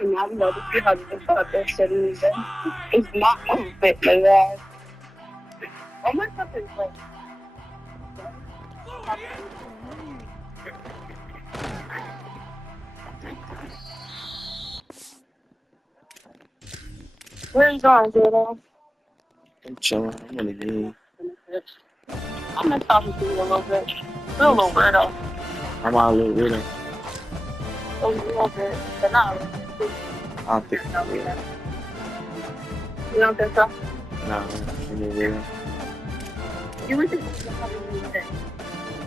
And now we know to see how the fuck that shit is. It's not movement, my God. Oh my God, it's like. Where are you going, Jordan? I'm chilling. I'm in the game. I'm gonna talk to you a little bit. You're a little weirdo. I'm out a little weirdo. A little bit, but not really. I don't think I'm weirdo. You don't think so? Nah, I'm a little weirdo. You would think that's how you do it.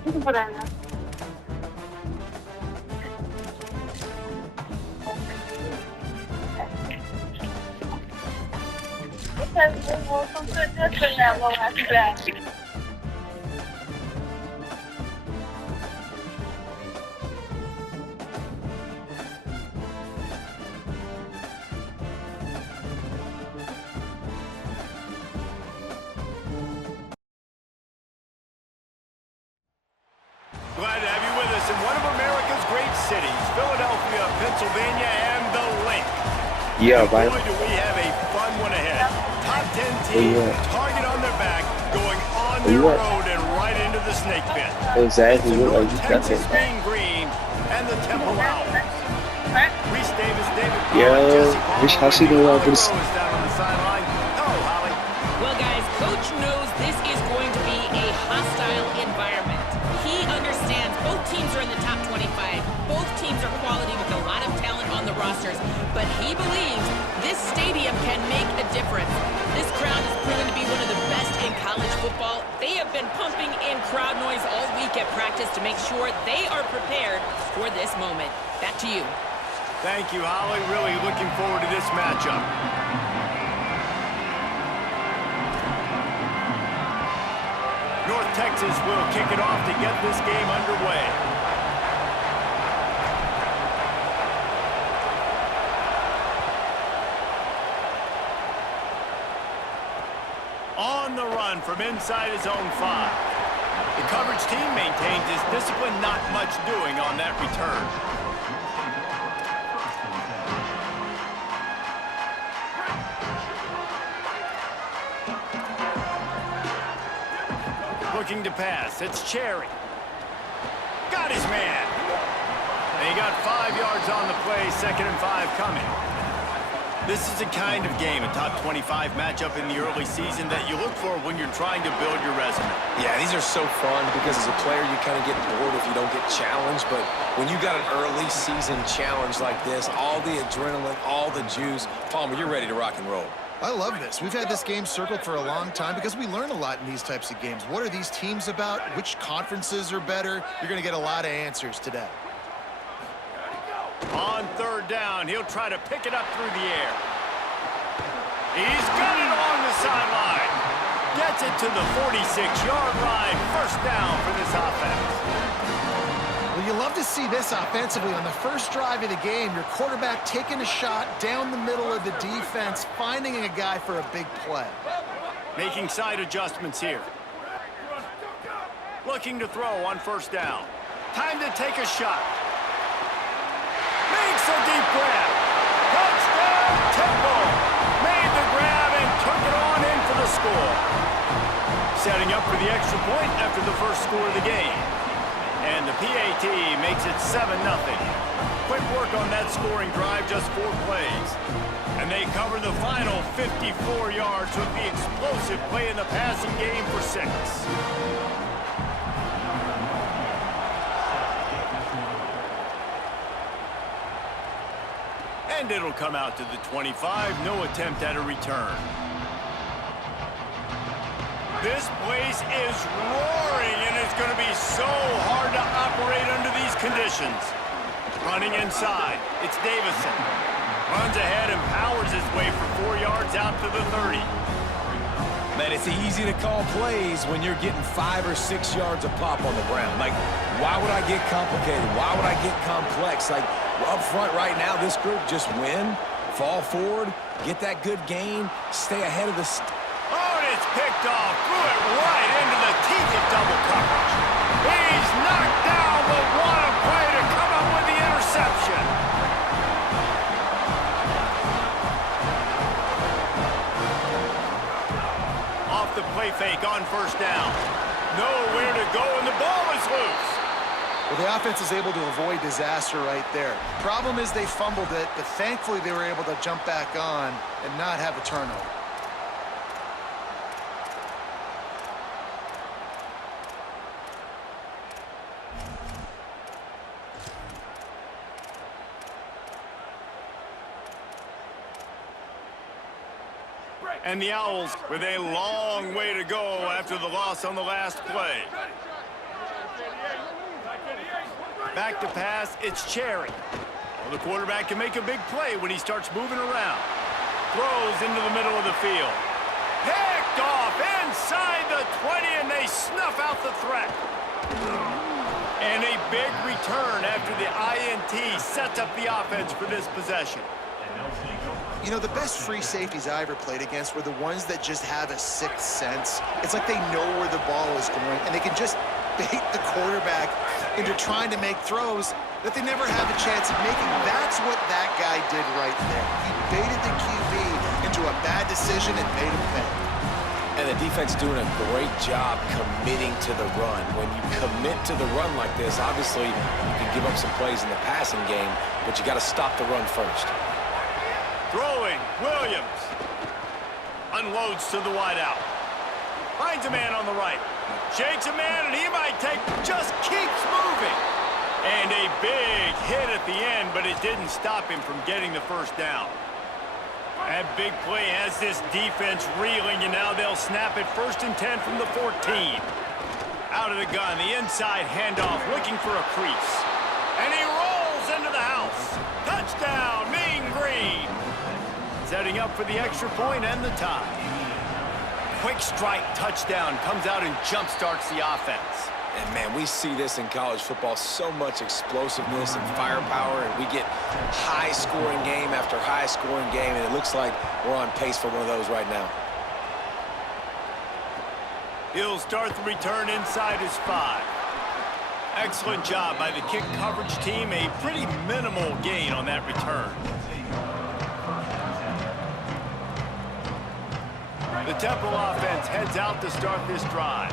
You can put that in there. Okay, well, some good just in that little ass bag. Glad to have you with us in one of America's great cities, Philadelphia, Pennsylvania, and the Link. Yeah, boy, bye. do we have a fun one ahead. Top 10 team, target on their back, going on their road and right into the snake pit. Exactly. North Like, that's Texas it. being green and the Temple Owls. Reese Davis, David Poe, Yeah, and Jesse Palmer wish how she with knew you. I Holly was- Rowe is down on the sideline. Hello, Holly. Well, guys, Coach knows this is going to be a hostile environment. He understands both teams are in the top 25. Both teams are quality with a lot of talent on the rosters. But he believes this stadium can make a difference. This crowd has proven to be one of the best in college football. They have been pumping in crowd noise all week at practice to make sure they are prepared for this moment. Back to you. Thank you, Holly. Really looking forward to this matchup. North Texas will kick it off to get this game underway. On the run from inside his own 5. The coverage team maintains his discipline, not much doing on that return. Looking to pass. It's Cherry. Got his man. And he got 5 yards on the play. 2nd and 5 coming. This is the kind of game, a top 25 matchup in the early season, that you look for when you're trying to build your resume. Yeah, these are so fun because as a player, you kind of get bored if you don't get challenged. But when you got an early season challenge like this, all the adrenaline, all the juice, Palmer, you're ready to rock and roll. I love this. We've had this game circled for a long time because we learn a lot in these types of games. What are these teams about? Which conferences are better? You're going to get a lot of answers today. On 3rd down, he'll try to pick it up through the air. He's got it along the sideline. Gets it to the 46-yard line. 1st down for this offense. Well, you love to see this offensively. On the first drive of the game, your quarterback taking a shot down the middle of the defense, finding a guy for a big play. Making side adjustments here. Looking to throw on 1st down. Time to take a shot. Makes a deep grab. Touchdown, Temple. Made the grab and took it on in for the score. Setting up for the extra point after the first score of the game. And the PAT makes it 7-0. Quick work on that scoring drive, just 4 plays. And they cover the final 54 yards with the explosive play in the passing game for 6. And it'll come out to the 25. No attempt at a return. This place is roaring, and it's going to be so hard to operate under these conditions. Running inside, it's Davison. Runs ahead and powers his way for 4 yards out to the 30. Man, it's easy to call plays when you're getting 5 or 6 yards of pop on the ground. Like, why would I get complicated? Why would I get complex? Like, up front right now, this group just win, fall forward, get that good gain, stay ahead of the... Oh, and it's picked off. Threw it right into the teeth of double coverage. He's knocked down the one play to come up with the interception. on first down. Nowhere to go, and the ball is loose. Well, the offense is able to avoid disaster right there. Problem is they fumbled it, but thankfully they were able to jump back on and not have a turnover. And the Owls with a long way to go after the loss on the last play. Back to pass, it's Cherry. Well, the quarterback can make a big play when he starts moving around. Throws into the middle of the field. Picked off inside the 20, and they snuff out the threat. And a big return after the INT sets up the offense for this possession. You know, the best free safeties I ever played against were the ones that just have a sixth sense. It's like they know where the ball is going, and they can just bait the quarterback into trying to make throws that they never have a chance of making. That's what that guy did right there. He baited the QB into a bad decision and made him pay. And the defense doing a great job committing to the run. When you commit to the run like this, obviously you can give up some plays in the passing game, but you got to stop the run first. Throwing, Williams. Unloads to the wideout. Finds a man on the right. Shakes a man, and he might take, just keeps moving. And a big hit at the end, but it didn't stop him from getting the first down. That big play has this defense reeling, and now they'll snap it 1st and 10 from the 14. Out of the gun, the inside handoff, looking for a crease. And he rolls into the house. Touchdown, Mean Green. Setting up for the extra point and the tie. Quick strike touchdown comes out and jump-starts the offense. And, man, we see this in college football, so much explosiveness and firepower, and we get high-scoring game after high-scoring game, and it looks like we're on pace for one of those right now. He'll start the return inside his 5. Excellent job by the kick coverage team. A pretty minimal gain on that return. The Temple offense heads out to start this drive.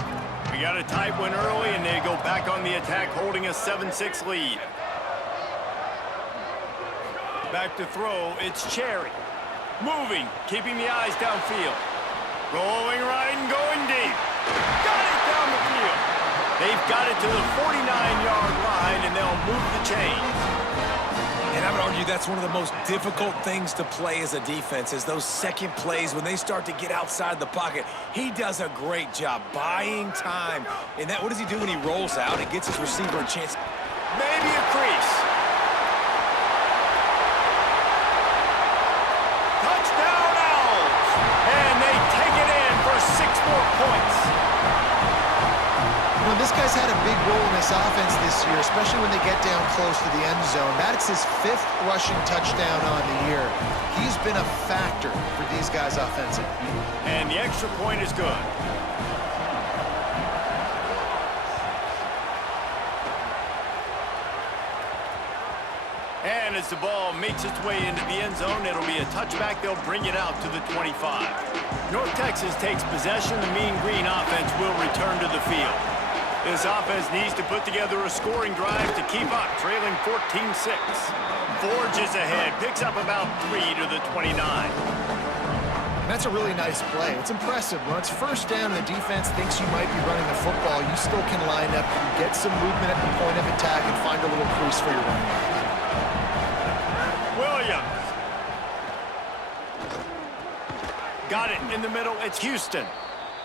We got a tight one early, and they go back on the attack, holding a 7-6 lead. Back to throw, it's Cherry. Moving, keeping the eyes downfield. Rolling right and going deep. Got it down the field. They've got it to the 49-yard line, and they'll move the chains. And I would argue that's one of the most difficult things to play as a defense is those second plays when they start to get outside the pocket. He does a great job buying time. And that, what does he do when he rolls out? It gets his receiver a chance. Maybe a crease. Touchdown Owls. And they take it in for 6 more points. You know, this guy's had a big role in this offense this year, especially when they get down close to the end zone. That's his 5th rushing touchdown on the year. He's been a factor for these guys offensively. And the extra point is good. And as the ball makes its way into the end zone, it'll be a touchback. They'll bring it out to the 25. North Texas takes possession. The Mean Green offense will return to the field. This offense needs to put together a scoring drive to keep up, trailing 14-6. Forges ahead, picks up about 3 to the 29. And that's a really nice play. It's impressive. When it's first down and the defense thinks you might be running the football, you still can line up, get some movement at the point of attack, and find a little crease for your running back. Williams. Got it in the middle. It's Houston.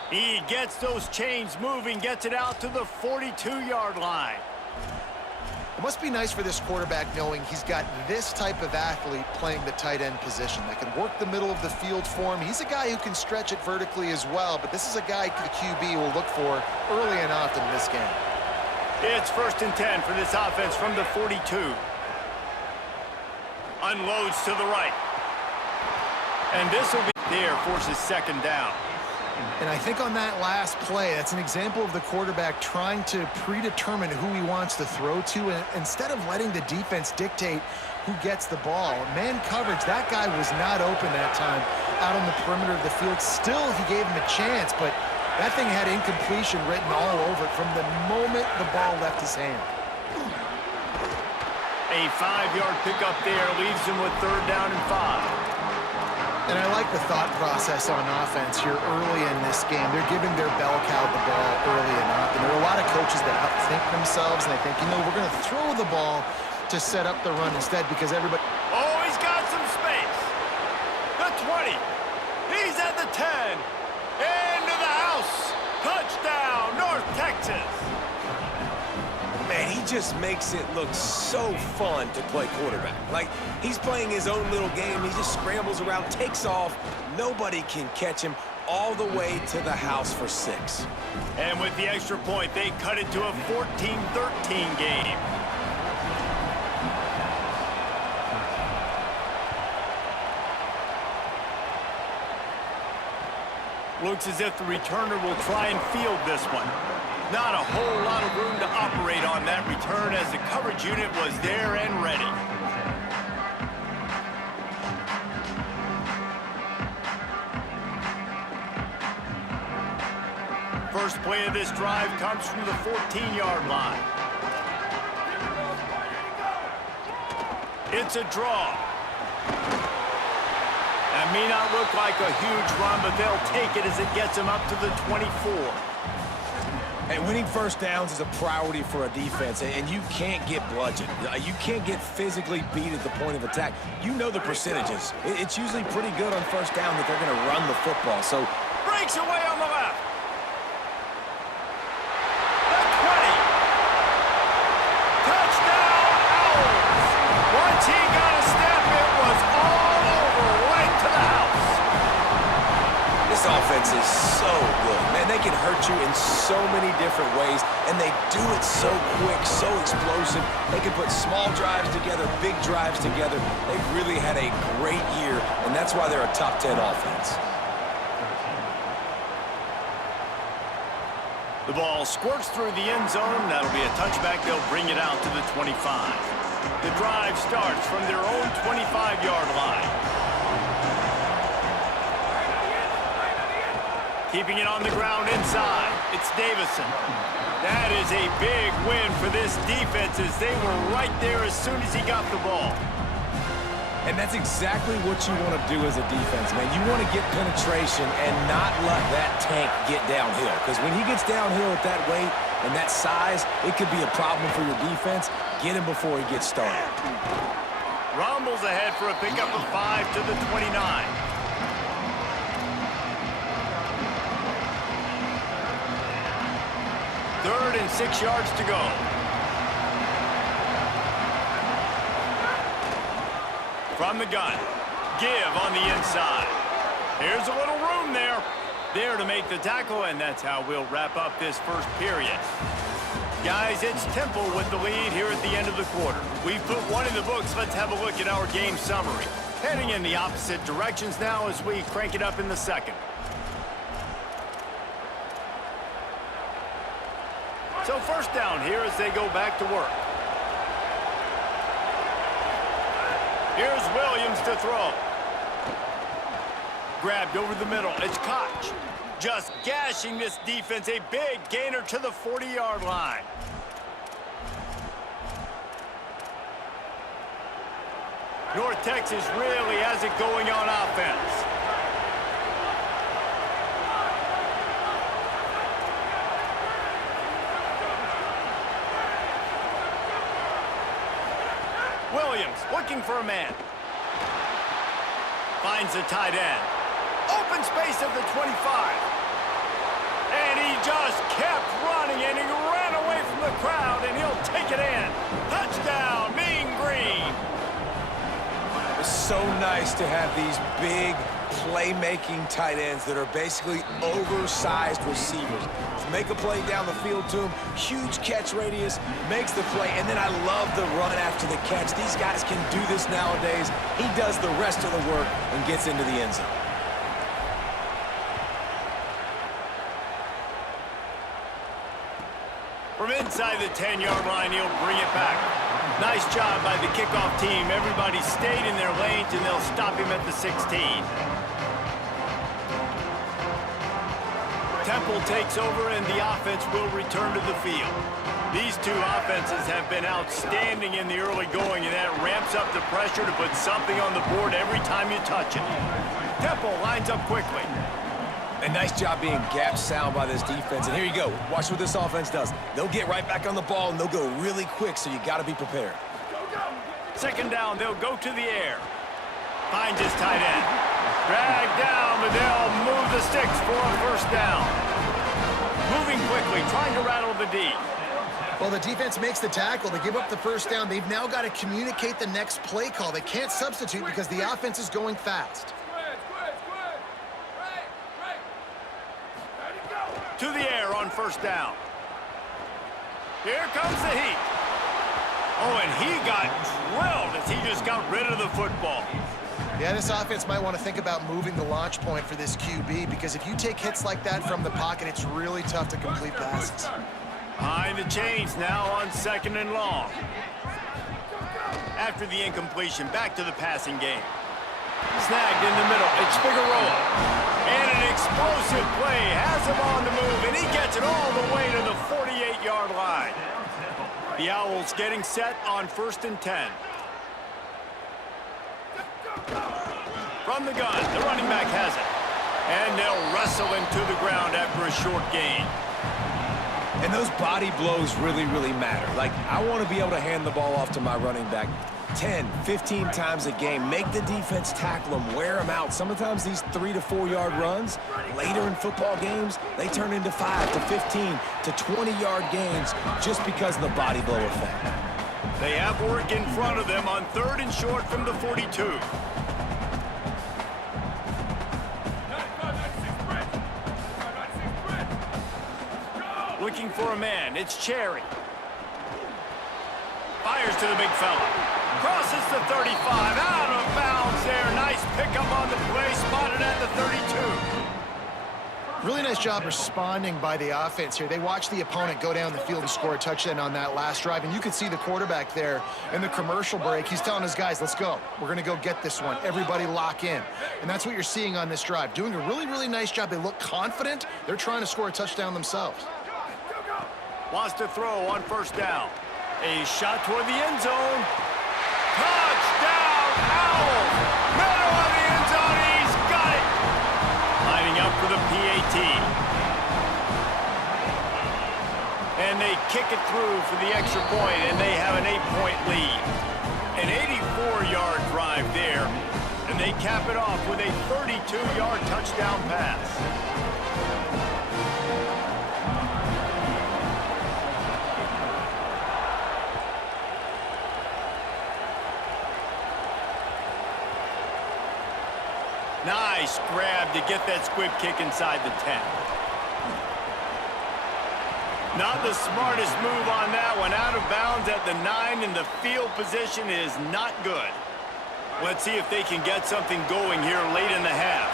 He gets those chains moving, gets it out to the 42-yard line. It must be nice for this quarterback knowing he's got this type of athlete playing the tight end position that can work the middle of the field for him. He's a guy who can stretch it vertically as well, but this is a guy the QB will look for early and often in this game. It's 1st and 10 for this offense from the 42. Unloads to the right. And this will be there, forces 2nd down. And I think on that last play, that's an example of the quarterback trying to predetermine who he wants to throw to, and instead of letting the defense dictate who gets the ball. Man coverage, that guy was not open that time out on the perimeter of the field. Still, he gave him a chance, but That thing had incompletion written all over it from the moment the ball left his hand. A 5-yard pickup there leaves him with 3rd down and 5. And I like the thought process on offense here early in this game. They're giving their bell cow the ball early enough. And there are a lot of coaches that outthink themselves, and they think, you know, we're going to throw the ball to set up the run instead because everybody... Oh, he's got some space. The 20. He's at the 10. Into the house. Touchdown, North Texas. Man, he just makes it look so fun to play quarterback. Like, he's playing his own little game. He just scrambles around, takes off. Nobody can catch him all the way to the house for 6. And with the extra point, they cut it to a 14-13 game. Looks as if the returner will try and field this one. Not a whole lot of room to operate on that return as the coverage unit was there and ready. First play of this drive comes from the 14-yard line. It's a draw. That may not look like a huge run, but they'll take it as it gets them up to the 24. And winning first downs is a priority for a defense, and you can't get bludgeoned. You can't get physically beat at the point of attack. You know the percentages. It's usually pretty good on first down that they're going to run the football. So breaks away on the left. The 20. Touchdown, Owls. Once he got a step, it was all over, right to the house. this offense is so good. Man, they can hurt you in so many different ways, and they do it so quick, so explosive. They can put small drives together, big drives together. They've really had a great year, and that's why they're a top 10 offense. The ball squirts through the end zone. That'll be a touchback. They'll bring it out to the 25. The drive starts from their own 25-yard line. Keeping it on the ground inside, it's Davison. That is a big win for this defense as they were right there as soon as he got the ball. And that's exactly what you want to do as a defense, man. You want to get penetration and not let that tank get downhill. Because when he gets downhill at that weight and that size, it could be a problem for your defense. Get him before he gets started. Rumbles ahead for a pickup of 5 to the 29. Third and 6 yards to go. From the gun, give on the inside. Here's a little room there. There to make the tackle, and that's how we'll wrap up this first period. Guys, it's Temple with the lead here at the end of the quarter. We've put one in the books. Let's have a look at our game summary. Heading in the opposite directions now as we crank it up in the second. So first down here as they go back to work. Here's Williams to throw. Grabbed over the middle. It's Koch. Just gashing this defense. A big gainer to the 40-yard line. North Texas really has it going on offense. Williams looking for a man. Finds the tight end. Open space at the 25. And he just kept running, and he ran away from the crowd, and he'll take it in. Touchdown, Mean Green. It's so nice to have these big playmaking tight ends that are basically oversized receivers. Make a play down the field to him, huge catch radius, makes the play, and then I love the run after the catch. These guys can do this nowadays. He does the rest of the work and gets into the end zone. From inside the 10-yard line, he'll bring it back. Nice job by the kickoff team. Everybody stayed in their lanes, and they'll stop him at the 16. Temple takes over and the offense will return to the field. These two offenses have been outstanding in the early going, and that ramps up the pressure to put something on the board every time you touch it. Temple lines up quickly. A nice job being gap sound by this defense. And here you go. Watch what this offense does. They'll get right back on the ball, and they'll go really quick, so you got to be prepared. Second down, they'll go to the air. Finds his tight end. Drag down, but they'll move the sticks for a first down. Moving quickly, trying to rattle the D. Well, the defense makes the tackle. They give up the first down. They've now got to communicate the next play call. They can't substitute because the offense is going fast. To the air on first down. Here comes the heat. Oh, and he got drilled as he just got rid of the football. Yeah, this offense might want to think about moving the launch point for this QB, because if you take hits like that from the pocket, it's really tough to complete passes. Behind the chains now on second and long. After the incompletion, back to the passing game. Snagged in the middle, it's Figueroa. And an explosive play has him on the move, and he gets it all the way to the 48-yard line. The Owls getting set on 1st and 10. From the gun, the running back has it. And they'll wrestle him to the ground after a short gain. And those body blows really, really matter. Like, I want to be able to hand the ball off to my running back 10, 15 times a game. Make the defense tackle them, wear them out. Sometimes these 3 to 4 yard runs, later in football games, they turn into 5 to 15 to 20-yard gains just because of the body blow effect. They have work in front of them on 3rd and short from the 42. Looking for a man, it's Cherry. Fires to the big fella. Crosses the 35, out of bounds there. Nice pickup on the play, spotted at the 32. Really nice job responding by the offense here. They watched the opponent go down the field and score a touchdown on that last drive, and you could see the quarterback there in the commercial break. He's telling his guys, let's go. We're going to go get this one. Everybody lock in. And that's what you're seeing on this drive. Doing a really, really nice job. They look confident. They're trying to score a touchdown themselves. Wants to throw on first down. A shot toward the end zone. Touchdown, Owls! Middle of the end zone, he's got it! Lining up for the PAT. And they kick it through for the extra point, and they have an 8-point lead. An 84-yard drive there, and they cap it off with a 32-yard touchdown pass. Nice grab to get that squib kick inside the 10. Not the smartest move on that one. Out of bounds at the 9, and the field position is not good. Let's see if they can get something going here late in the half.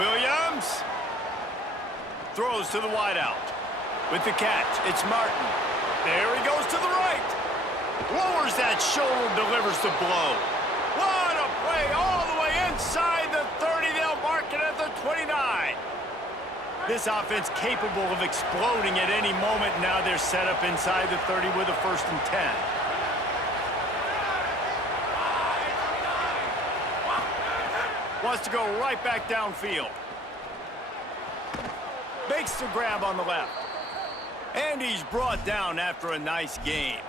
Williams throws to the wideout. With the catch, it's Martin. There he goes to the right. Lowers that shoulder, delivers the blow. What a play all the way inside the 30. They'll mark it at the 29. This offense capable of exploding at any moment. Now they're set up inside the 30 with a 1st and 10. Wants to go right back downfield. Makes the grab on the left. And he's brought down after a nice game.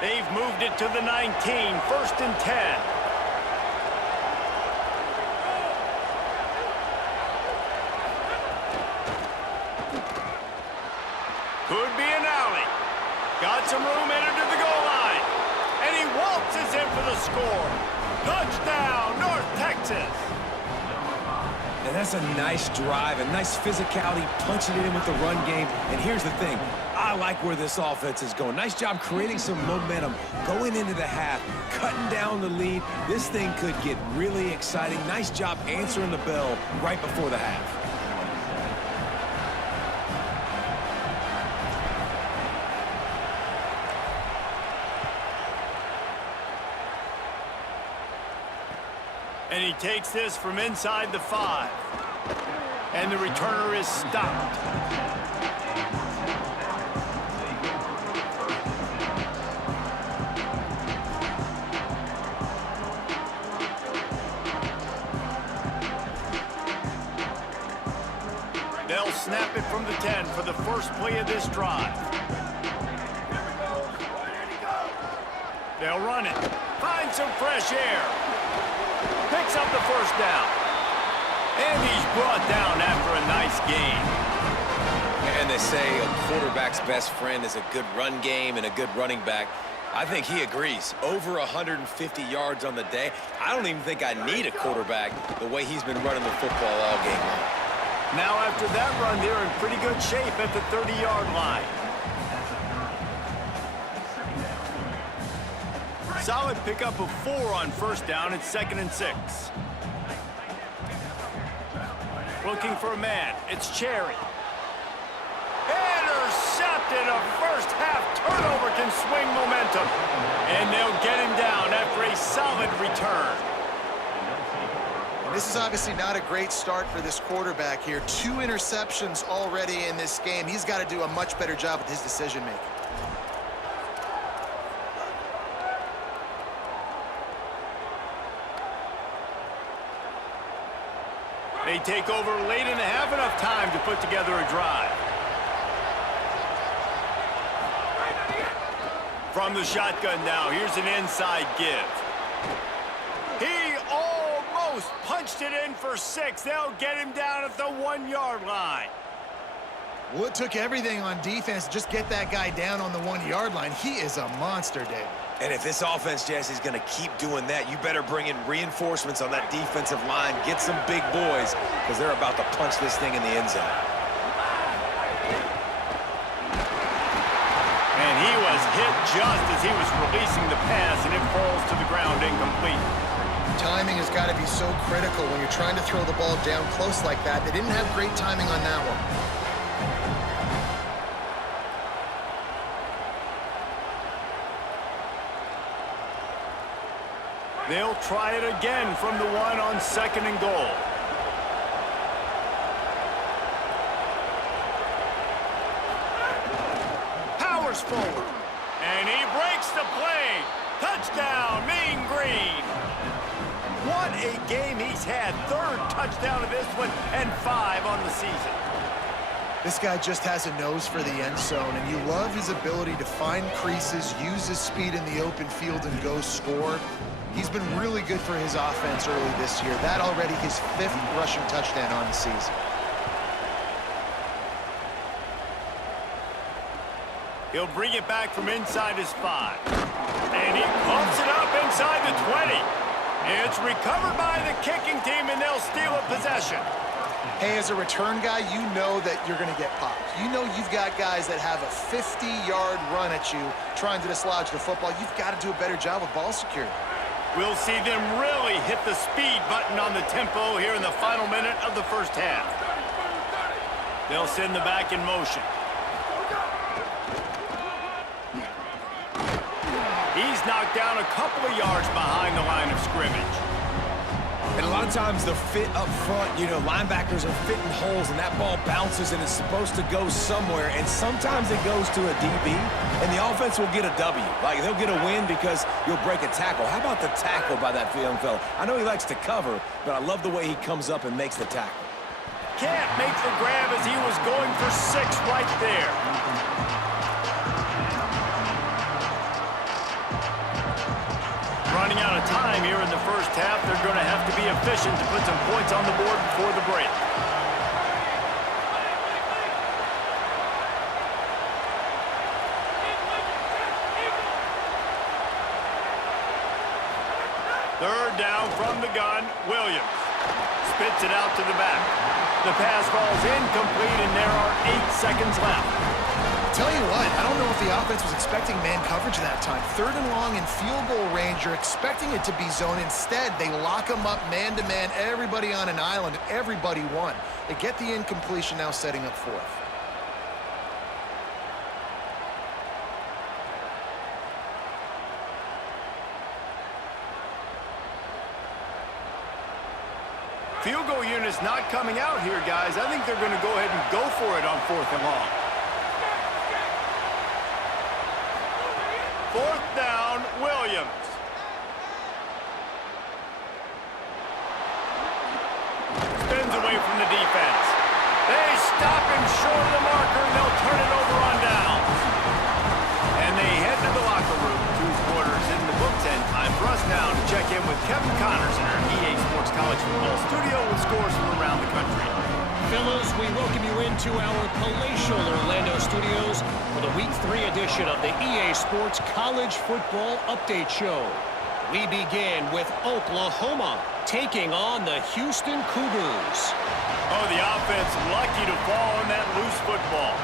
They've moved it to the 19, 1st and 10. Could be an alley. Got some room entered to the goal line. And he waltzes in for the score. Touchdown, North Texas. And that's a nice drive, a nice physicality, punching it in with the run game. And here's the thing. I like where this offense is going. Nice job creating some momentum, going into the half, cutting down the lead. This thing could get really exciting. Nice job answering the bell right before the half. And he takes this from inside the 5. And the returner is stopped. They'll snap it from the 10 for the first play of this drive. They'll run it. Find some fresh air. Picks up the first down. And he's brought down after a nice gain. And they say a quarterback's best friend is a good run game and a good running back. I think he agrees. Over 150 yards on the day. I don't even think I need a quarterback the way he's been running the football all game long. Now after that run, they're in pretty good shape at the 30-yard line. Solid pickup of 4 on first down. It's 2nd and 6. Looking for a man. It's Cherry. Intercepted. A first-half turnover can swing momentum. And they'll get him down after a solid return. This is obviously not a great start for this quarterback here. 2 interceptions already in this game. He's got to do a much better job with his decision-making. They take over late and have enough time to put together a drive. From the shotgun now, here's an inside give. He almost punched it in for 6. They'll get him down at the 1-yard line. Well, it took everything on defense to just get that guy down on the 1-yard line. He is a monster, Dave. And if this offense, Jesse, is going to keep doing that, you better bring in reinforcements on that defensive line. Get some big boys, because they're about to punch this thing in the end zone. And he was hit just as he was releasing the pass, and it falls to the ground incomplete. Timing has got to be so critical when you're trying to throw the ball down close like that. They didn't have great timing on that one. They'll try it again from the 1 on 2nd and goal. Powers forward. And he breaks the play. Touchdown, Mean Green. What a game he's had. 3rd touchdown of this one and 5 on the season. This guy just has a nose for the end zone, and you love his ability to find creases, use his speed in the open field, and go score. He's been really good for his offense early this year. That already his 5th rushing touchdown on the season. He'll bring it back from inside his 5. And he pumps it up inside the 20. It's recovered by the kicking team, and they'll steal a possession. Hey, as a return guy, you know that you're going to get popped. You know you've got guys that have a 50-yard run at you trying to dislodge the football. You've got to do a better job with ball security. We'll see them really hit the speed button on the tempo here in the final minute of the first half. They'll send the back in motion. He's knocked down a couple of yards behind the line of scrimmage. And a lot of times the fit up front, you know, linebackers are fitting holes and that ball bounces and it's supposed to go somewhere, and sometimes it goes to a DB and the offense will get a W. Like, they'll get a win because you'll break a tackle. How about the tackle by that young fella? I know he likes to cover, but I love the way he comes up and makes the tackle. Can't make the grab as he was going for 6 right there. Running out of time here in the first half. They're going to have to be efficient to put some points on the board before the break. Third down from the gun. Williams spits it out to the back. The pass falls incomplete, and there are 8 seconds left. Tell you what, I don't know if the offense was expecting man coverage that time. 3rd and long in field goal range, you're expecting it to be zone. Instead, they lock them up man-to-man, everybody on an island, everybody won. They get the incompletion, now setting up 4th. Field goal unit's not coming out here, guys. I think they're going to go ahead and go for it on 4th and long. 4th down, Williams. Spins away from the defense. They stop him short of the marker, and they'll turn it over on downs. And they head to the locker room. 2 quarters in the books, and time for us now to check in with Kevin Connors in our EA Sports College Football studio with scores from around the country. Fellas, we welcome you into our palatial Orlando studios for the Week 3 edition of the EA Sports College Football Update Show. We begin with Oklahoma taking on the Houston Cougars. Oh, the offense lucky to fall on that loose football.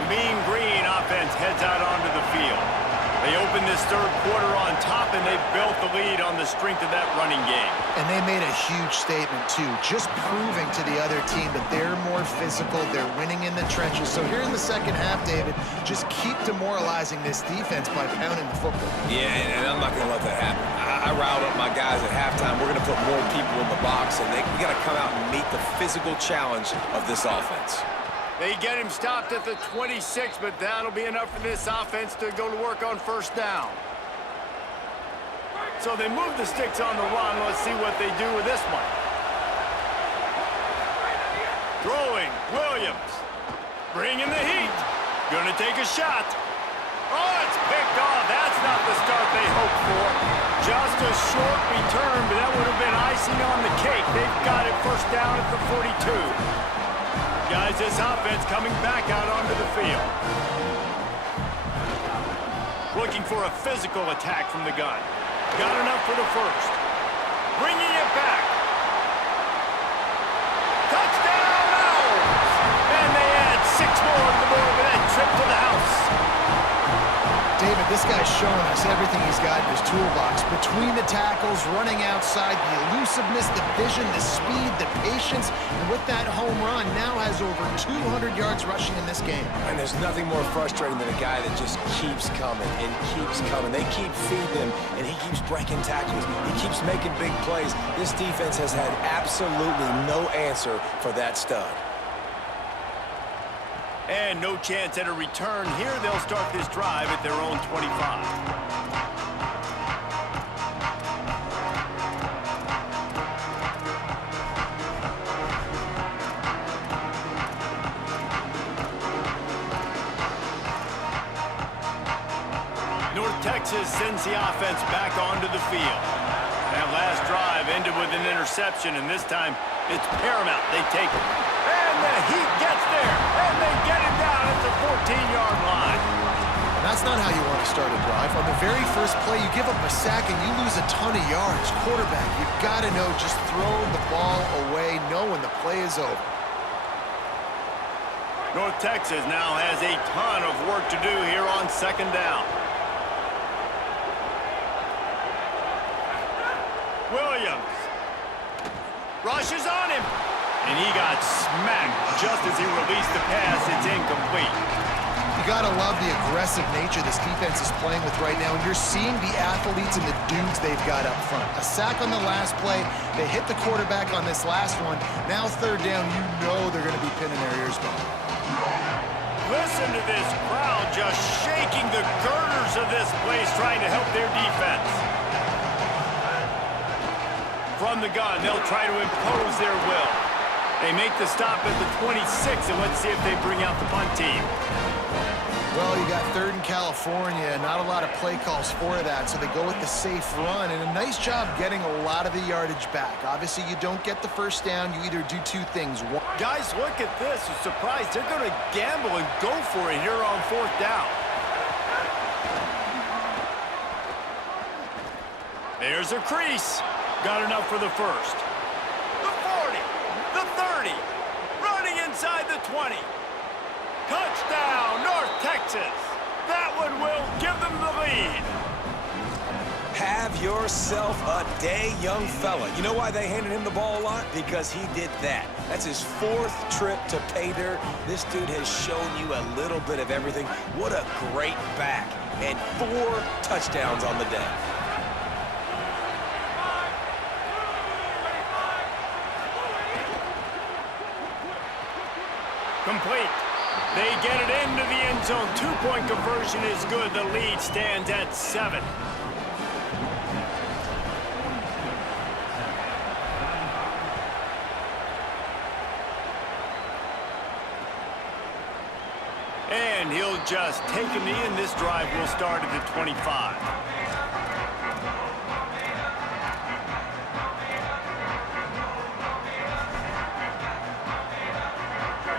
The Mean Green offense heads out onto the field. They open this 3rd quarter on top, and they've built the lead on the strength of that running game. And they made a huge statement, too, just proving to the other team that they're more physical, they're winning in the trenches. So here in the second half, David, just keep demoralizing this defense by pounding the football. Yeah, and I'm not going to let that happen. I riled up my guys at halftime. We're going to put more people in the box, and we got to come out and meet the physical challenge of this offense. They get him stopped at the 26, but that'll be enough for this offense to go to work on 1st down. So they move the sticks on the run. Let's see what they do with this one. Throwing, Williams. Bringing the heat. Gonna take a shot. Oh, it's picked off. That's not the start they hoped for. Just a short return, but that would have been icing on the cake. They've got it 1st down at the 42. Guys, this offense coming back out onto the field. Looking for a physical attack from the gun. Got enough for the 1st. Bringing it back. Touchdown, Owls! And they add 6 more to the board with that trip to the house. David, this guy's showing us everything he's got in his toolbox. Between the tackles, running outside, the elusiveness, the vision, the speed, the patience, and with that home run, now has over 200 yards rushing in this game. And there's nothing more frustrating than a guy that just keeps coming and keeps coming. They keep feeding him, and he keeps breaking tackles. He keeps making big plays. This defense has had absolutely no answer for that stud. And no chance at a return here. They'll start this drive at their own 25. North Texas sends the offense back onto the field. That last drive ended with an interception, and this time it's paramount. They take it. And the Heat gets there, and they get him down at the 14-yard line. And that's not how you want to start a drive. On the very first play, you give up a sack and you lose a ton of yards. Quarterback, you've got to know, just throw the ball away, know when the play is over. North Texas now has a ton of work to do here on 2nd down. Williams rushes on him, and he got smacked just as he released the pass. It's incomplete. You got to love the aggressive nature this defense is playing with right now, and you're seeing the athletes and the dudes they've got up front. A sack on the last play. They hit the quarterback on this last one. Now 3rd down, you know they're going to be pinning their ears back. Listen to this crowd just shaking the girders of this place, trying to help their defense. From the gun, they'll try to impose their will. They make the stop at the 26, and let's see if they bring out the punt team. Well, you got 3rd and California, not a lot of play calls for that, so they go with the safe run, and a nice job getting a lot of the yardage back. Obviously, you don't get the 1st down, you either do 2 things. One, guys, look at this. I'm surprised they're going to gamble and go for it here on 4th down. There's a crease. Got enough for the 1st. The 40, the 30, running inside the 20. Touchdown, North Texas. That one will give them the lead. Have yourself a day, young fella. You know why they handed him the ball a lot? Because he did that. That's his 4th trip to pay dirt. This dude has shown you a little bit of everything. What a great back. And 4 touchdowns on the day. Complete. They get it into the end zone. Two-point conversion is good. The lead stands at 7. And he'll just take a knee, and this drive will start at the 25.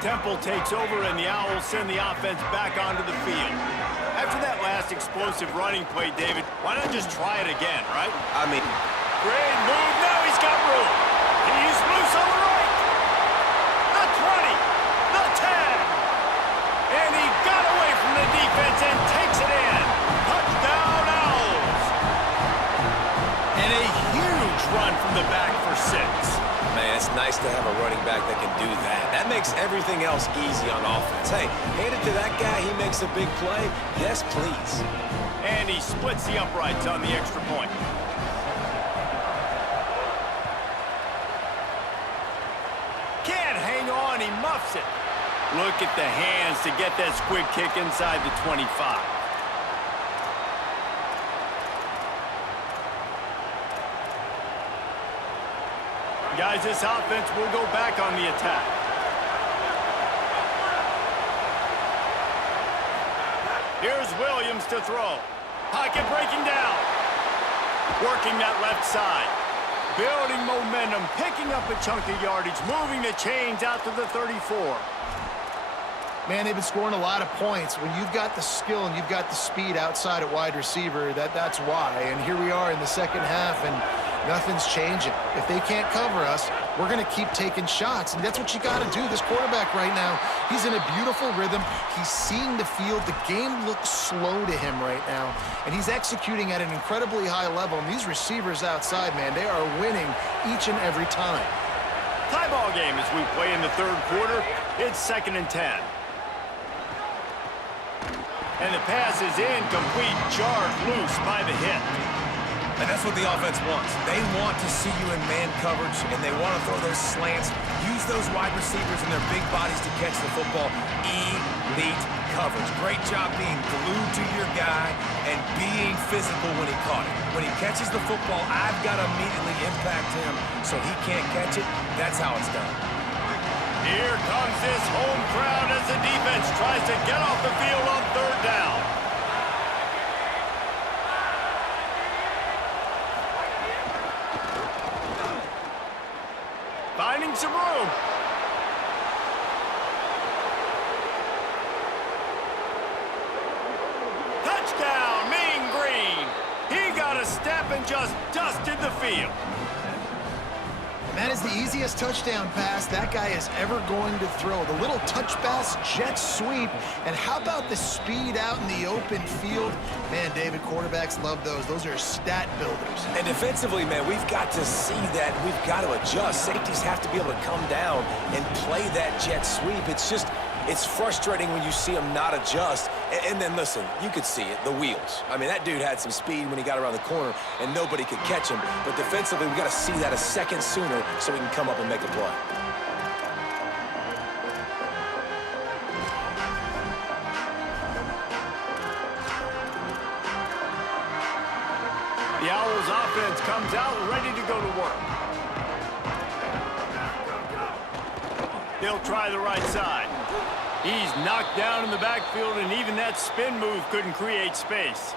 Temple takes over, and the Owls send the offense back onto the field. After that last explosive running play, David, why not just try it again, right? I mean, Great move. Now he's got room. He's loose on the right. The 20. The 10. And he got away from the defense and takes it in. Touchdown, Owls. And a huge run from the back for 6. man, it's nice to have a running back that can do that. That makes everything else easy on offense. Hey, hand it to that guy, he makes a big play. Yes, please. And he splits the uprights on the extra point. Can't hang on, he muffs it. Look at the hands to get that squib kick inside the 25. Guys, this offense will go back on the attack. Here's Williams to throw. Pocket breaking down. Working that left side. Building momentum, picking up a chunk of yardage, moving the chains out to the 34. Man, they've been scoring a lot of points. When you've got the skill and you've got the speed outside at wide receiver, that's why. And here we are in the second half, and nothing's changing. If they can't cover us, we're going to keep taking shots, and that's what you got to do. This quarterback right now, he's in a beautiful rhythm. He's seeing the field. The game looks slow to him right now, and he's executing at an incredibly high level. And these receivers outside, man, they are winning each and every time. Tie ball game as we play in the third quarter. It's 2nd and 10. And the pass is incomplete, jarred loose by the hit. And that's what the offense wants. They want to see you in man coverage, and they want to throw those slants, use those wide receivers and their big bodies to catch the football. Elite coverage. Great job being glued to your guy and being physical when he caught it. When he catches the football, I've got to immediately impact him so he can't catch it. That's how it's done. Here comes this home crowd as the defense tries to get off the field on 3rd down. Finding some room. Touchdown, Mean Green. He got a step and just dusted the field. That is the easiest touchdown pass that guy is ever going to throw. The little touch pass, jet sweep, and how about the speed out in the open field? Man, David, quarterbacks love those. Those are stat builders. And defensively, man, we've got to see that. We've got to adjust. Safeties have to be able to come down and play that jet sweep. It's frustrating when you see him not adjust. And then, listen, you could see it, the wheels. I mean, that dude had some speed when he got around the corner, and nobody could catch him. But defensively, we got to see that a second sooner so we can come up and make a play. The Owls offense comes out ready to go to work. They'll try the right side. He's knocked down in the backfield, and even that spin move couldn't create space.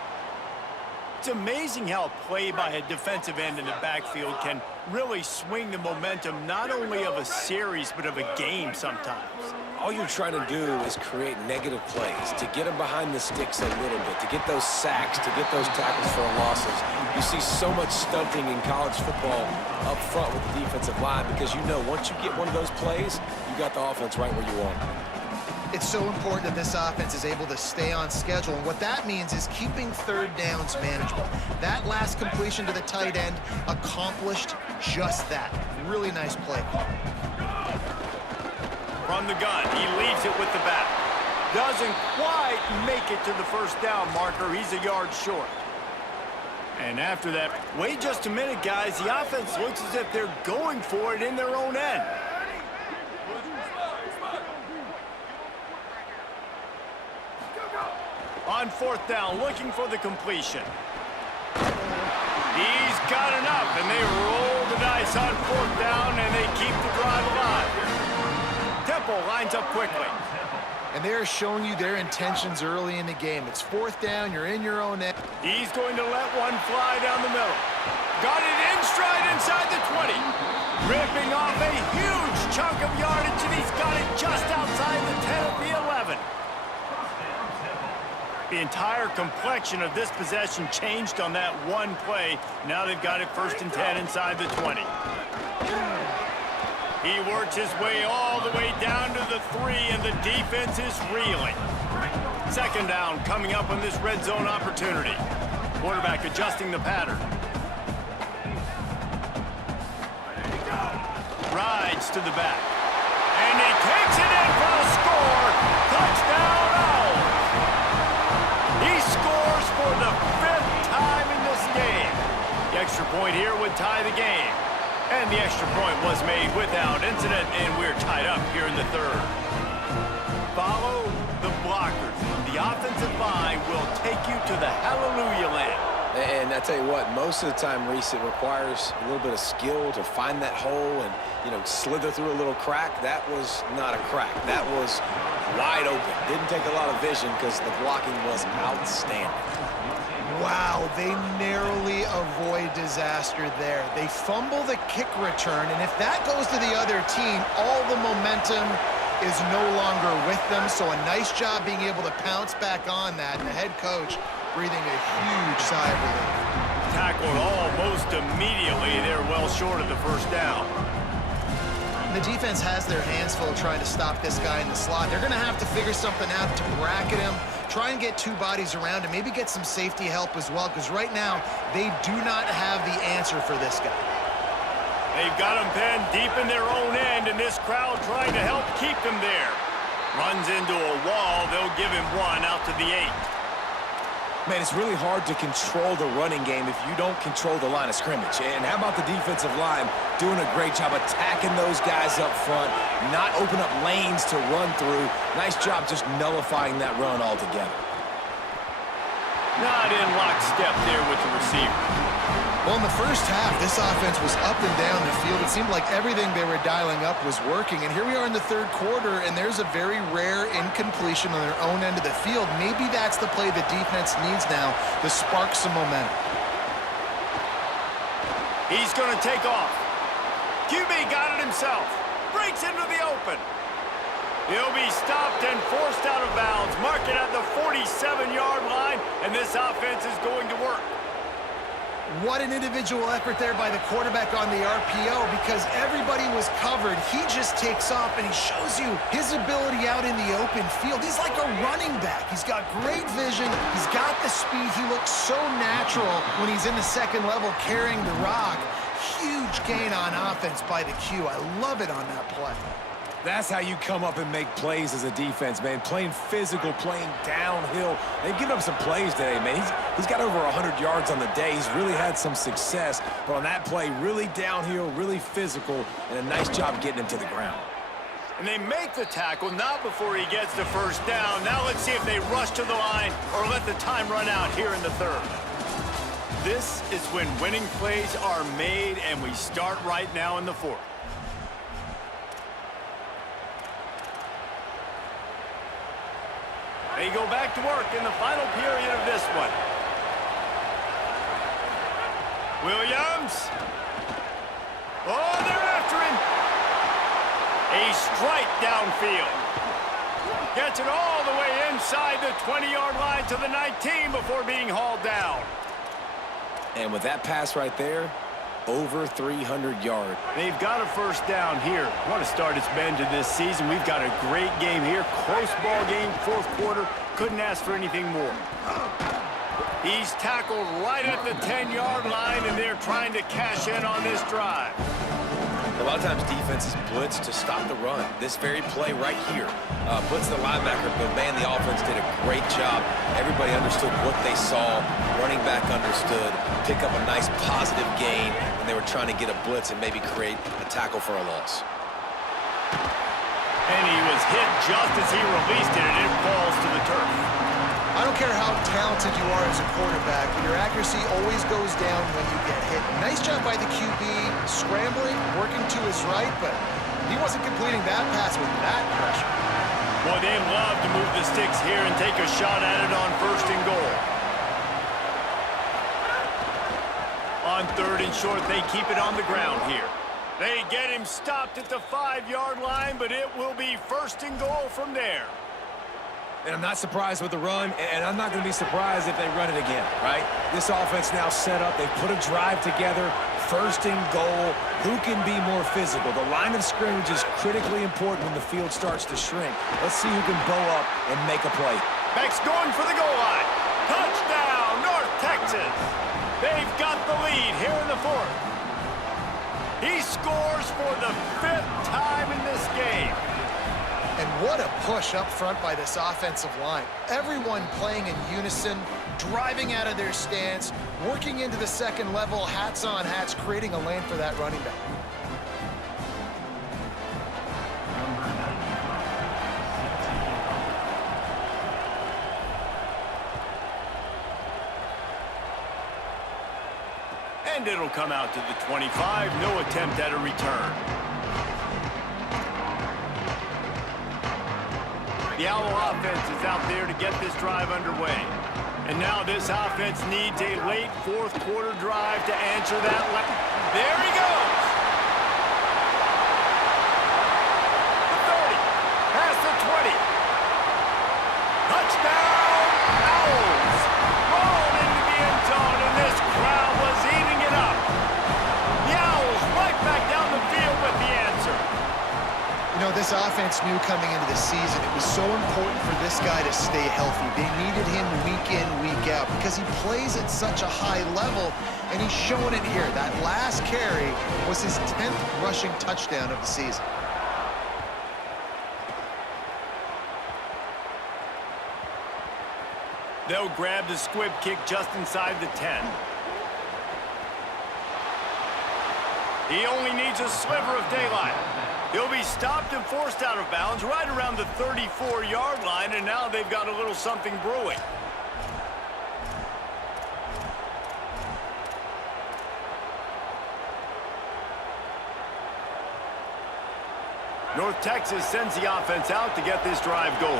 It's amazing how play by a defensive end in the backfield can really swing the momentum not only of a series but of a game sometimes. All you're trying to do is create negative plays, to get them behind the sticks a little bit, to get those sacks, to get those tackles for losses. You see so much stunting in college football up front with the defensive line because you know once you get one of those plays, you got the offense right where you want it. It's so important that this offense is able to stay on schedule, and what that means is keeping 3rd downs manageable. That last completion to the tight end accomplished just that. Really nice play call. From the gun, he leaves it with the back. Doesn't quite make it to the 1st down marker. He's a yard short. And after that, wait just a minute, guys. The offense looks as if they're going for it in their own end. On 4th down, looking for the completion. He's got enough, and they roll the dice on 4th down, and they keep the drive alive. Temple lines up quickly. And they're showing you their intentions early in the game. It's 4th down, you're in your own end. He's going to let one fly down the middle. Got it in stride inside the 20. Ripping off a huge chunk of yardage, and he's got it just outside the 10 of the 11. The entire complexion of this possession changed on that one play. Now they've got it 1st and 10 inside the 20. He works his way all the way down to the 3, and the defense is reeling. 2nd down coming up on this red zone opportunity. Quarterback adjusting the pattern. Rides to the back. And he takes it in for a score. Touchdown Owls. He scores for the 5th time in this game. The extra point here would tie the game. And the extra point was made without incident, and we're tied up here in the 3rd. Follow the blockers. The offensive line will take you to the hallelujah land. And I tell you what, most of the time, Reese, it requires a little bit of skill to find that hole and, you know, slither through a little crack. That was not a crack. That was wide open. Didn't take a lot of vision because the blocking was outstanding. Wow, they narrowly avoid disaster there. They fumble the kick return, and if that goes to the other team, all the momentum is no longer with them. So a nice job being able to pounce back on that, and the head coach breathing a huge sigh of relief. Tackled almost immediately. They're well short of the 1st down. The defense has their hands full trying to stop this guy in the slot. They're going to have to figure something out to bracket him, try and get 2 bodies around him, maybe get some safety help as well, because right now they do not have the answer for this guy. They've got him pinned deep in their own end, and this crowd trying to help keep him there. Runs into a wall. They'll give him 1 out to the 8. Man, it's really hard to control the running game if you don't control the line of scrimmage. And how about the defensive line doing a great job attacking those guys up front, not open up lanes to run through. Nice job just nullifying that run altogether. Not in lockstep there with the receiver. Well, in the first half, this offense was up and down the field. It seemed like everything they were dialing up was working. And here we are in the 3rd quarter, and there's a very rare incompletion on their own end of the field. Maybe that's the play the defense needs now to spark some momentum. He's going to take off. QB got it himself. Breaks into the open. He'll be stopped and forced out of bounds. Mark it at the 47-yard line, and this offense is going to work. What an individual effort there by the quarterback on the RPO, because everybody was covered. He just takes off, and he shows you his ability out in the open field. He's like a running back. He's got great vision. He's got the speed. He looks so natural when he's in the 2nd level carrying the rock. Huge gain on offense by the Q. I love it on that play. That's how you come up and make plays as a defense, man. Playing physical, playing downhill. They've given up some plays today, man. He's got over 100 yards on the day. He's really had some success. But on that play, really downhill, really physical, and a nice job getting him to the ground. And they make the tackle, not before he gets the 1st down. Now let's see if they rush to the line or let the time run out here in the 3rd. This is when winning plays are made, and we start right now in the 4th. They go back to work in the final period of this one. Williams. Oh, they're after him. A strike downfield. Gets it all the way inside the 20-yard line to the 19 before being hauled down. And with that pass right there, over 300 yards. They've got a 1st down here. What a start it's been to this season. We've got a great game here. Close ball game, 4th quarter. Couldn't ask for anything more. He's tackled right at the 10-yard line, and they're trying to cash in on this drive. A lot of times defenses blitz to stop the run. This very play right here puts the linebacker, but man, the offense did a great job. Everybody understood what they saw. Running back understood. Pick up a nice positive gain, and they were trying to get a blitz and maybe create a tackle for a loss. And he was hit just as he released it, and it falls to the turf. I don't care how talented you are as a quarterback, but your accuracy always goes down when you get hit. Nice job by the QB, scrambling, working to his right, but he wasn't completing that pass with that pressure. Boy, they love to move the sticks here and take a shot at it on 1st and goal. On 3rd and short, they keep it on the ground here. They get him stopped at the 5-yard line, but it will be 1st and goal from there. And I'm not surprised with the run, and I'm not going to be surprised if they run it again, right? This offense now set up. They put a drive together, 1st and goal. Who can be more physical? The line of scrimmage is critically important when the field starts to shrink. Let's see who can bow up and make a play. Beck's going for the goal line. Touchdown, North Texas. They've got the lead here in the 4th. He scores for the 5th time in this game. And what a push up front by this offensive line. Everyone playing in unison, driving out of their stance, working into the 2nd level, hats on hats, creating a lane for that running back. And it'll come out to the 25. No attempt at a return. The Owl offense is out there to get this drive underway. And now this offense needs a late 4th quarter drive to answer that. There he goes! The 30, past the 20. Touchdown, Owls! Rolled into the end zone, and this crowd was eating it up. The Owls right back down the field with the answer. You know, this offense knew coming into the season it was so important for this guy to stay healthy. They needed him week in, week out because he plays at such a high level, and he's showing it here. That last carry was his 10th rushing touchdown of the season. They'll grab the squib kick just inside the 10. He only needs a sliver of daylight. He'll be stopped and forced out of bounds right around the 34-yard line, and now they've got a little something brewing. North Texas sends the offense out to get this drive going.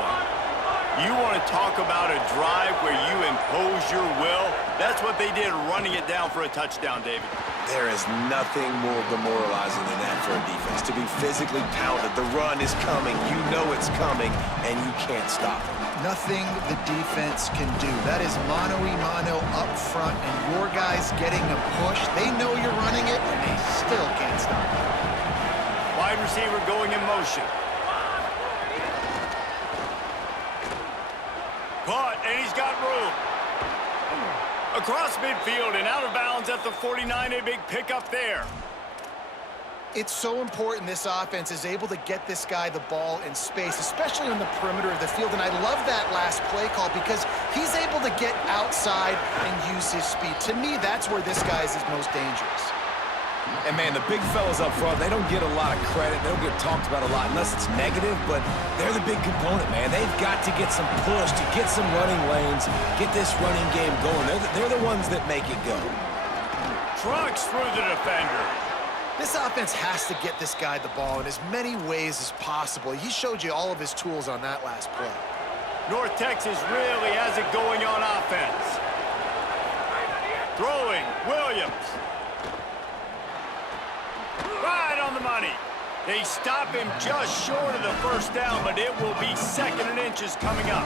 You want to talk about a drive where you impose your will? That's what they did, running it down for a touchdown, David. There is nothing more demoralizing than that for a defense. To be physically pounded, the run is coming, you know it's coming, and you can't stop it. Nothing the defense can do. That is mano-a-mano up front, and your guys getting a push. They know you're running it, and they still can't stop it. Wide receiver going in motion. Caught, and he's got room. Across midfield and out of bounds at the 49, a big pickup there. It's so important this offense is able to get this guy the ball in space, especially on the perimeter of the field. And I love that last play call because he's able to get outside and use his speed. To me, that's where this guy is his most dangerous. And, man, the big fellas up front, they don't get a lot of credit. They don't get talked about a lot unless it's negative, but they're the big component, man. They've got to get some push, to get some running lanes, get this running game going. They're the ones that make it go. Trucks through the defender. This offense has to get this guy the ball in as many ways as possible. He showed you all of his tools on that last play. North Texas really has it going on offense. Throwing, Williams. Right on the money. They stop him just short of the first down, but it will be 2nd and inches coming up.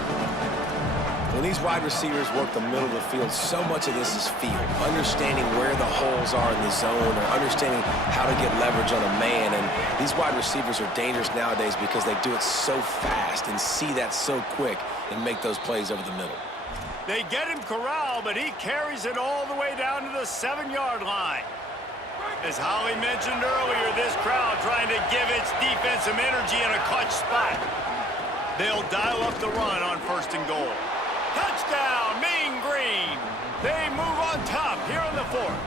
When these wide receivers work the middle of the field, so much of this is feel. Understanding where the holes are in the zone or understanding how to get leverage on a man. And these wide receivers are dangerous nowadays because they do it so fast and see that so quick and make those plays over the middle. They get him corralled, but he carries it all the way down to the 7-yard line. As Holly mentioned earlier, this crowd trying to give its defense some energy in a clutch spot. They'll dial up the run on 1st and goal. Touchdown, Mean Green. They move on top here in the 4th.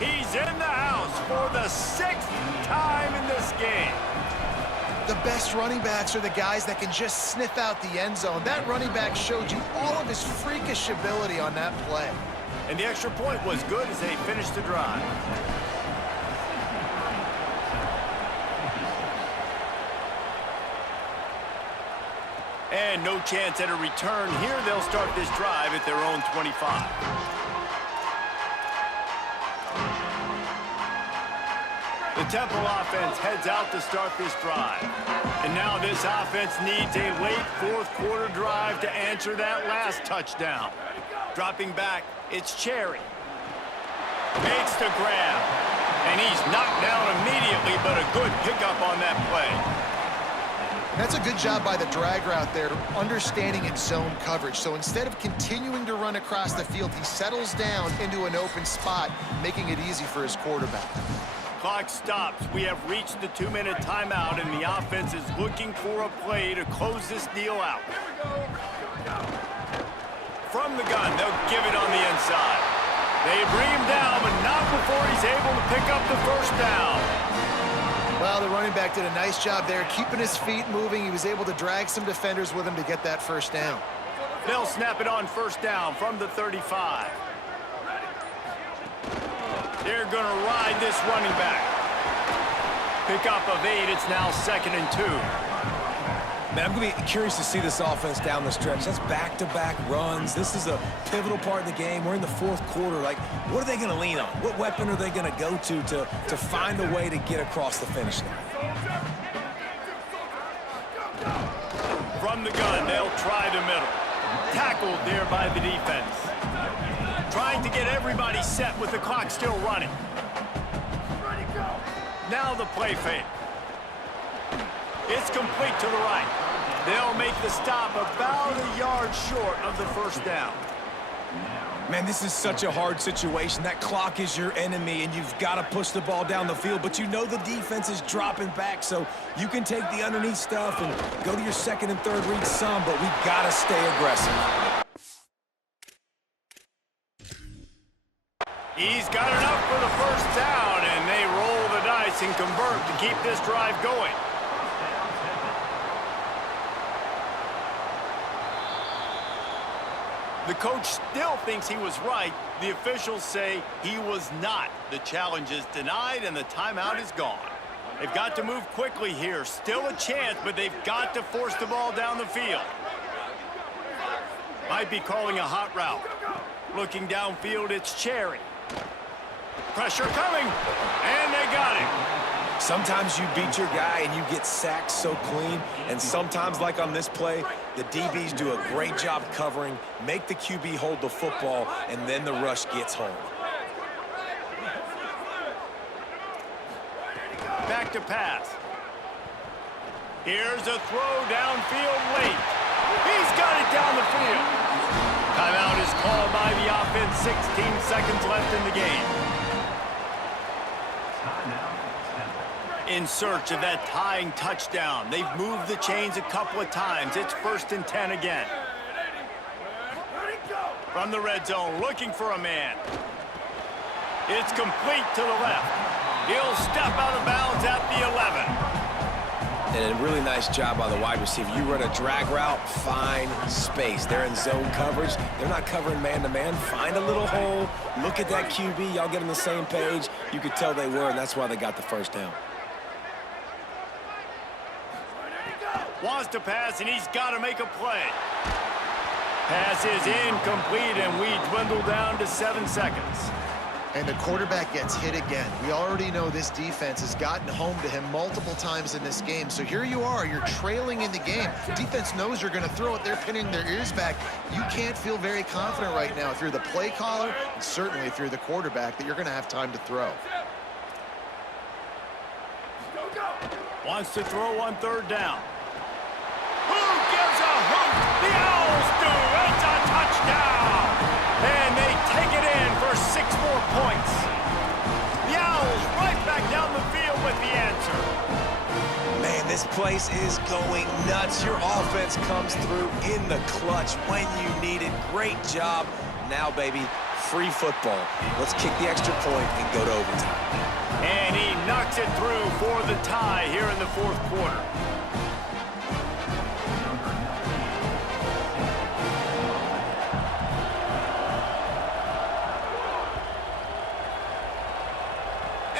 He's in the house for the 6th time in this game. The best running backs are the guys that can just sniff out the end zone. That running back showed you all of his freakish ability on that play. And the extra point was good as they finished the drive. And no chance at a return here. They'll start this drive at their own 25. The Temple offense heads out to start this drive. And now this offense needs a late fourth quarter drive to answer that last touchdown. Dropping back, it's Cherry. Makes the grab. And he's knocked down immediately, but a good pickup on that play. That's a good job by the drag route there, understanding its zone coverage. So instead of continuing to run across the field, he settles down into an open spot, making it easy for his quarterback. Clock stops. We have reached the 2-minute timeout, and the offense is looking for a play to close this deal out. From the gun, they'll give it on the inside. They bring him down, but not before he's able to pick up the first down. Well, the running back did a nice job there, keeping his feet moving. He was able to drag some defenders with him to get that first down. They'll snap it on first down from the 35. They're going to ride this running back. Pickup of 8. It's now 2nd and 2. Man, I'm going to be curious to see this offense down the stretch. That's back-to-back runs. This is a pivotal part of the game. We're in the fourth quarter. Like, what are they going to lean on? What weapon are they going to go to find a way to get across the finish line? From the gun, they'll try the middle. Tackled there by the defense. Trying to get everybody set with the clock still running. Now the play fake. It's complete to the right. They'll make the stop about a yard short of the first down. Man, this is such a hard situation. That clock is your enemy, and you've got to push the ball down the field, but you know the defense is dropping back, so you can take the underneath stuff and go to your second and third read some, but we've got to stay aggressive. He's got enough for the first down, and they roll the dice and convert to keep this drive going. The coach still thinks he was right. The officials say he was not. The challenge is denied, and the timeout is gone. They've got to move quickly here. Still a chance, but they've got to force the ball down the field. Might be calling a hot route. Looking downfield, it's Cherry. Pressure coming, and they got him. Sometimes you beat your guy and you get sacked so clean, and sometimes, like on this play, the DBs do a great job covering, make the QB hold the football, and then the rush gets home. Back to pass. Here's a throw downfield late. He's got it down the field. Timeout is called by the offense. 16 seconds left in the game. In search of that tying touchdown. They've moved the chains a couple of times. It's 1st and 10 again. From the red zone, looking for a man. It's complete to the left. He'll step out of bounds at the 11. And a really nice job by the wide receiver. You run a drag route, find space. They're in zone coverage. They're not covering man-to-man. Find a little hole. Look at that QB. Y'all get on the same page. You could tell they were, and that's why they got the first down. Wants to pass, and he's got to make a play. Pass is incomplete, and we dwindle down to 7 seconds. And the quarterback gets hit again. We already know this defense has gotten home to him multiple times in this game. So here you are, you're trailing in the game. Defense knows you're going to throw it. They're pinning their ears back. You can't feel very confident right now if you're the play caller, and certainly if you're the quarterback, that you're going to have time to throw. Wants to throw on 3rd down. Who gives a hoot? The Owls do. It's a touchdown. And they take it in for 6 more points. The Owls right back down the field with the answer. Man, this place is going nuts. Your offense comes through in the clutch when you need it. Great job now, baby, free football. Let's kick the extra point and go to overtime. And he knocks it through for the tie here in the fourth quarter.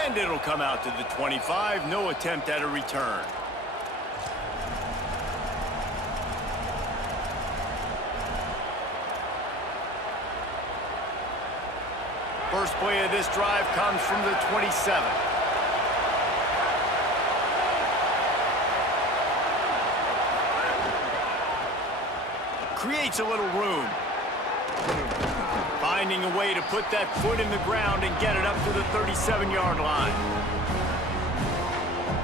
And it'll come out to the 25. No attempt at a return. First play of this drive comes from the 27. Creates a little room. Finding a way to put that foot in the ground and get it up to the 37-yard line.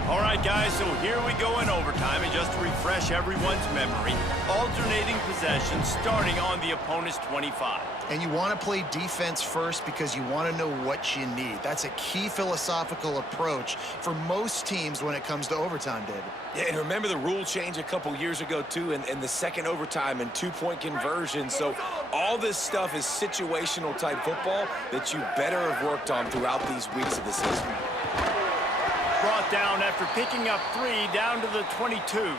All right, guys, so here we go in overtime. And just to refresh everyone's memory, alternating possession starting on the opponent's 25. And you want to play defense first because you want to know what you need. That's a key philosophical approach for most teams when it comes to overtime, David. Yeah, and remember the rule change a couple years ago, too, and the second overtime and two-point conversion. So all this stuff is situational type football that you better have worked on throughout these weeks of the season. Brought down after picking up 3 down to the 22.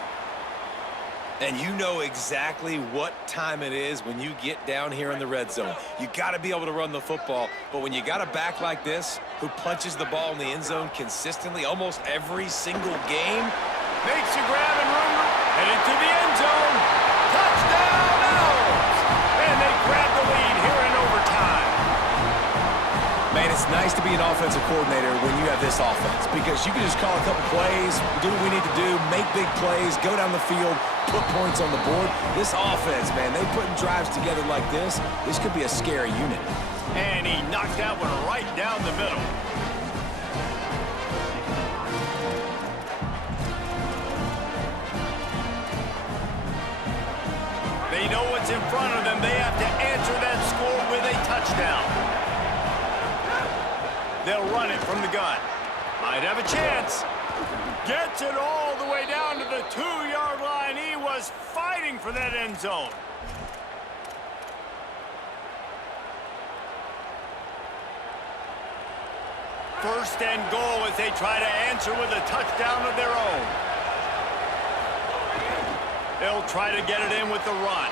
And you know exactly what time it is when you get down here in the red zone. You got to be able to run the football, but when you got a back like this who punches the ball in the end zone consistently almost every single game, Makes a grab and run, and into the end zone. Touchdown, Owls! And they grab the lead here in overtime. man, it's nice to be an offensive coordinator when you have this offense because you can just call a couple plays, do what we need to do, make big plays, go down the field, put points on the board. This offense, man, they putting drives together like this could be a scary unit. And he knocked that one right down the middle. They know what's in front of them. They have to answer that score with a touchdown. They'll run it from the gun. Might have a chance. Gets it all the way down to the 2-yard line. He was fighting for that end zone. First and goal as they try to answer with a touchdown of their own. They'll try to get it in with the run.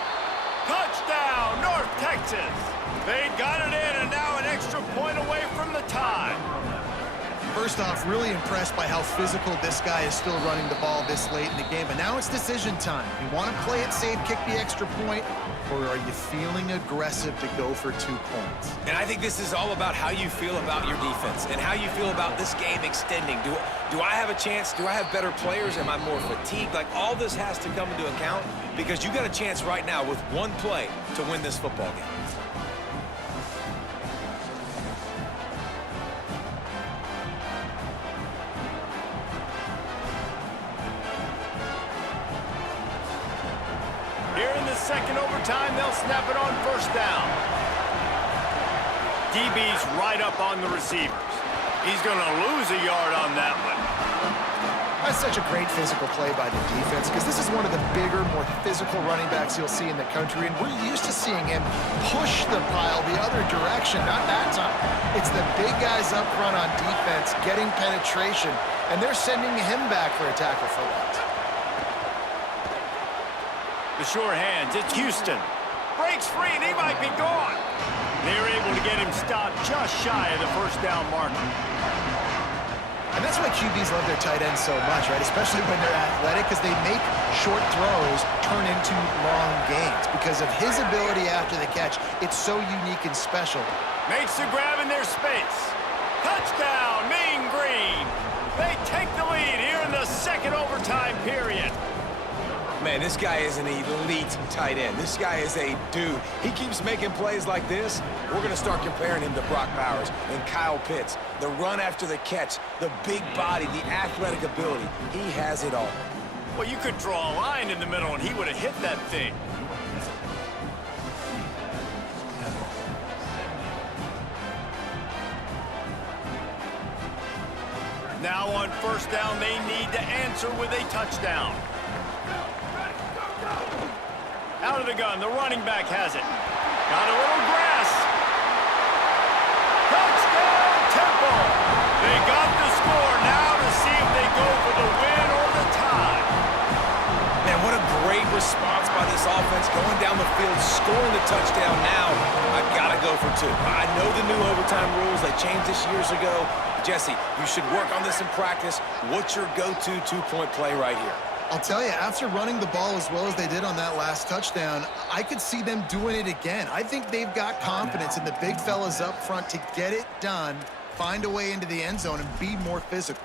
Touchdown, North Texas. They got it in, and now an extra point away from the tie. First off, really impressed by how physical this guy is still running the ball this late in the game. But now it's decision time. You want to play it safe, kick the extra point, or are you feeling aggressive to go for 2 points? And I think this is all about how you feel about your defense and how you feel about this game extending. Do I have a chance? Do I have better players? Am I more fatigued? Like, all this has to come into account because you got a chance right now with one play to win this football game. Second overtime, they'll snap it on first down. DB's right up on the receivers. He's going to lose a yard on that one. That's such a great physical play by the defense because this is one of the bigger, more physical running backs you'll see in the country, and we're used to seeing him push the pile the other direction. Not that time. It's the big guys up front on defense getting penetration, and they're sending him back for a tackle for loss. The sure hands, it's Houston. Breaks free, and he might be gone. They were able to get him stopped just shy of the first down marker. And that's why QBs love their tight ends so much, right? Especially when they're athletic, because they make short throws turn into long gains. Because of his ability after the catch, it's so unique and special. Makes the grab in their space. Touchdown, Mean Green. They take the lead here in the second overtime period. Man, this guy is an elite tight end. This guy is a dude. He keeps making plays like this. We're going to start comparing him to Brock Bowers and Kyle Pitts. The run after the catch, the big body, the athletic ability. He has it all. Well, you could draw a line in the middle, and he would have hit that thing. Now on first down, they need to answer with a touchdown. Out of the gun, the running back has it. Got a little grass, too. I know the new overtime rules. They changed this years ago. Jesse, you should work on this in practice. What's your go-to two-point play right here? I'll tell you, after running the ball as well as they did on that last touchdown, I could see them doing it again. I think they've got confidence in the big fellas up front to get it done, find a way into the end zone, and be more physical.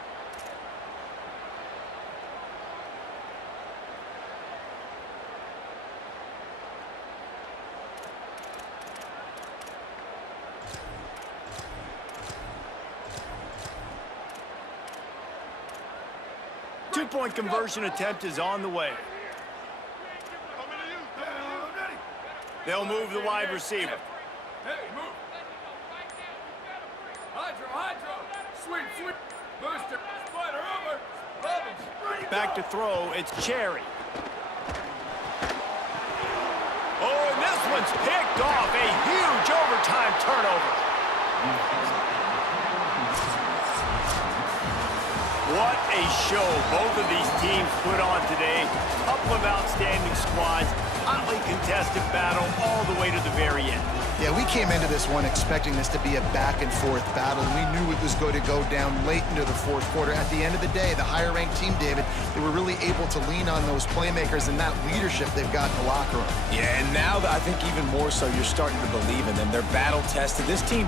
Two-point conversion attempt is on the way. They'll move the wide receiver. Hey, move. Hydro. Sweep. Booster. Spider over. Robbins. Back to throw, it's Cherry. Oh, and this one's picked off. A huge overtime turnover. What a show both of these teams put on today. Couple of outstanding squads. Hotly contested battle all the way to the very end. Yeah, we came into this one expecting this to be a back-and-forth battle. We knew it was going to go down late into the fourth quarter. At the end of the day, the higher-ranked team, David, they were really able to lean on those playmakers and that leadership they've got in the locker room. Yeah, and now I think even more so, you're starting to believe in them. They're battle-tested. This team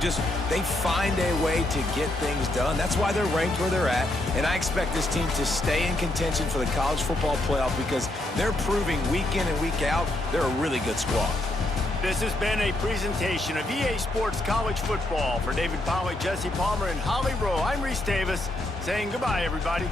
they find a way to get things done. That's why they're ranked where they're at. And I expect this team to stay in contention for the college football playoff because they're proving week in and week out they're a really good squad. This has been a presentation of EA Sports College Football. For David Pollack, Jesse Palmer, and Holly Rowe, I'm Reese Davis saying goodbye, everybody.